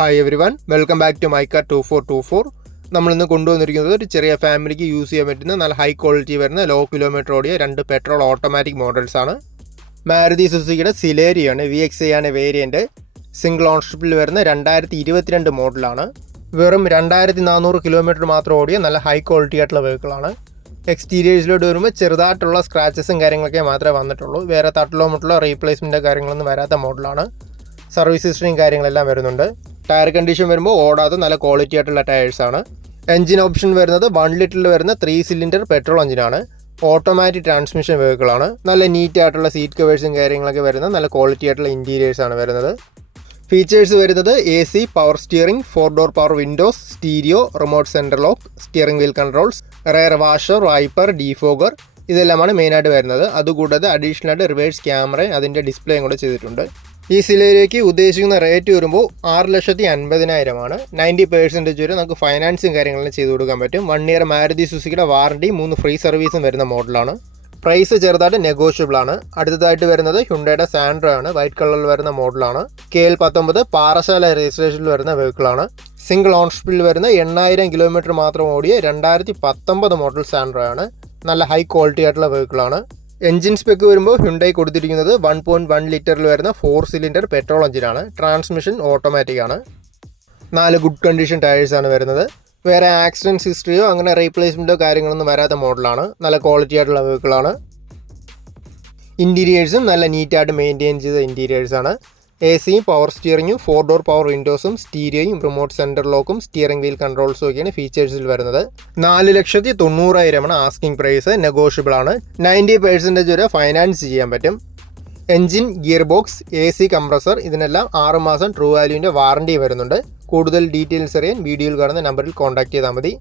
Hi everyone, welcome back to my car 2424. നമ്മളിന്ന് കൊണ്ടുവന്നിരിക്കുന്നത് ഒരു ചെറിയ ഫാമിലിക്ക് യൂസ് ചെയ്യാൻ പറ്റുന്ന നല്ല ഹൈ ക്വാളിറ്റി വരുന്ന ലോ കിലോമീറ്റർ ഓടിയ 2 പെട്രോൾ ഓട്ടോമാറ്റിക് മോഡൽസ് ആണ്. മാരുതി സുസുക്കിയുടെ സിലേരിയാണ് VXi ആണ് വേരിയൻറ്റ്. സിംഗിൾ ഓൺഷിപ്പിൽ വരുന്ന 2022 മോഡലാണ്. വെറും 2400 കിലോമീറ്റർ മാത്രം ഓടിയ നല്ല ഹൈ ക്വാളിറ്റി ആയിട്ടുള്ള വെഹിക്കിളാണ്. എക്സ്റ്റീരിയേഴ്സിലോട്ട് വരുമ്പോൾ ചെറുതായിട്ടുള്ള സ്ക്രാച്ചസും കാര്യങ്ങളൊക്കെ മാത്രമേ വന്നിട്ടുള്ളൂ. വേറെ തട്ടിലോ മുട്ടിലോ റീപ്ലേസ്മെൻറ്റോ കാര്യങ്ങളൊന്നും വരാത്ത മോഡലാണ്. സർവീസ് ഹിസ്റ്ററിയും കാര്യങ്ങളെല്ലാം വരുന്നുണ്ട്. ടയർ കണ്ടീഷൻ വരുമ്പോൾ ഓടാതെ നല്ല ക്വാളിറ്റി ആയിട്ടുള്ള ടയേഴ്സാണ്. എഞ്ചിൻ ഓപ്ഷൻ വരുന്നത് 1 ലിറ്ററിൽ വരുന്ന 3 സിലിണ്ടർ പെട്രോൾ എഞ്ചിനാണ്. ഓട്ടോമാറ്റിക് ട്രാൻസ്മിഷൻ വെഹിക്കിളാണ്. നല്ല നീറ്റ് ആയിട്ടുള്ള സീറ്റ് കവേഴ്സും കാര്യങ്ങളൊക്കെ വരുന്ന നല്ല ക്വാളിറ്റി ആയിട്ടുള്ള ഇൻറ്റീരിയേഴ്സാണ് വരുന്നത്. ഫീച്ചേഴ്സ് വരുന്നത് AC, power steering, 4 door power Windows, stereo, remote centre lock, steering wheel controls, rare washer, wiper, defogger ഇതെല്ലാമാണ് മെയിനായിട്ട് വരുന്നത്. അതുകൂടാതെ അഡീഷണൽ ആയിട്ട് റിവേഴ്സ് ക്യാമറ അതിൻ്റെ ഡിസ്പ്ലേയും കൂടെ ചെയ്തിട്ടുണ്ട്. ഈ സിലേരിയയ്ക്ക് ഉദ്ദേശിക്കുന്ന റേറ്റ് വരുമ്പോൾ 6,50,000 90% വരെ നമുക്ക് ഫൈനാൻസും കാര്യങ്ങളും ചെയ്തു കൊടുക്കാൻ പറ്റും. 1 ഇയർ മാരുതി സുസുക്കിയുടെ വാറണ്ടി, 3 ഫ്രീ സർവീസും വരുന്ന മോഡലാണ്. പ്രൈസ് ചെറുതായിട്ട് നെഗോഷ്യബിൾ ആണ്. അടുത്തതായിട്ട് വരുന്നത് ഹ്യുണ്ടയുടെ സാൻഡ്രോ ആണ്. വൈറ്റ് കളറിൽ വരുന്ന മോഡലാണ്. KL19 പാറശാല രജിസ്ട്രേഷനിൽ വരുന്ന വെഹിക്കിളാണ്. സിംഗിൾ ഓൺഷിപ്പിൽ വരുന്ന 8000 കിലോമീറ്റർ മാത്രം ഓടിയ 2019 മോഡൽ സാൻഡ്രോ ആണ്. നല്ല ഹൈ ക്വാളിറ്റി ആയിട്ടുള്ള വെഹിക്കിളാണ്. എഞ്ചിൻ സ്പെക്ക് വരുമ്പോൾ ഹ്യുണ്ടായി കൊടുത്തിരിക്കുന്നത് 1.1 ലിറ്ററിൽ വരുന്ന 4 സിലിണ്ടർ പെട്രോൾ എഞ്ചിനാണ്. ട്രാൻസ്മിഷൻ ഓട്ടോമാറ്റിക് ആണ്. 4 ഗുഡ് കണ്ടീഷൻ ടയേഴ്സാണ് വരുന്നത്. വേറെ ആക്സിഡൻറ്റ് ഹിസ്റ്ററിയോ അങ്ങനെ റീപ്ലേസ്മെൻറ്റോ കാര്യങ്ങളൊന്നും വരാത്ത മോഡലാണ്. നല്ല ക്വാളിറ്റി ആയിട്ടുള്ള വെഹിക്കിളാണ്. ഇൻറ്റീരിയേഴ്സും നല്ല നീറ്റായിട്ട് മെയിൻറ്റെയിൻ ചെയ്ത ഇൻറ്റീരിയേഴ്സാണ്. ACയും പവർ സ്റ്റിയറിങ്ങും 4 ഡോർ പവർ വിൻഡോസും സ്റ്റീരിയോയും റിമോട്ട് സെൻറ്റർ ലോക്കും സ്റ്റിയറിംഗ് വീൽ കൺട്രോൾസും ഒക്കെയാണ് ഫീച്ചേഴ്സിൽ വരുന്നത്. 4,90,000 ആസ്കിംഗ് പ്രൈസ്. നെഗോഷ്യബിൾ ആണ്. 90% വരെ ഫൈനാൻസ് ചെയ്യാൻ പറ്റും. Engine, gear box, AC, compressor ഇതിനെല്ലാം 6 മാസം ട്രൂ വാല്യൂവിൻ്റെ വാറണ്ടി വരുന്നുണ്ട്. കൂടുതൽ ഡീറ്റെയിൽസ് അറിയാൻ വീഡിയോയിൽ കാണുന്ന നമ്പറിൽ കോൺടാക്ട് ചെയ്താൽ മതി.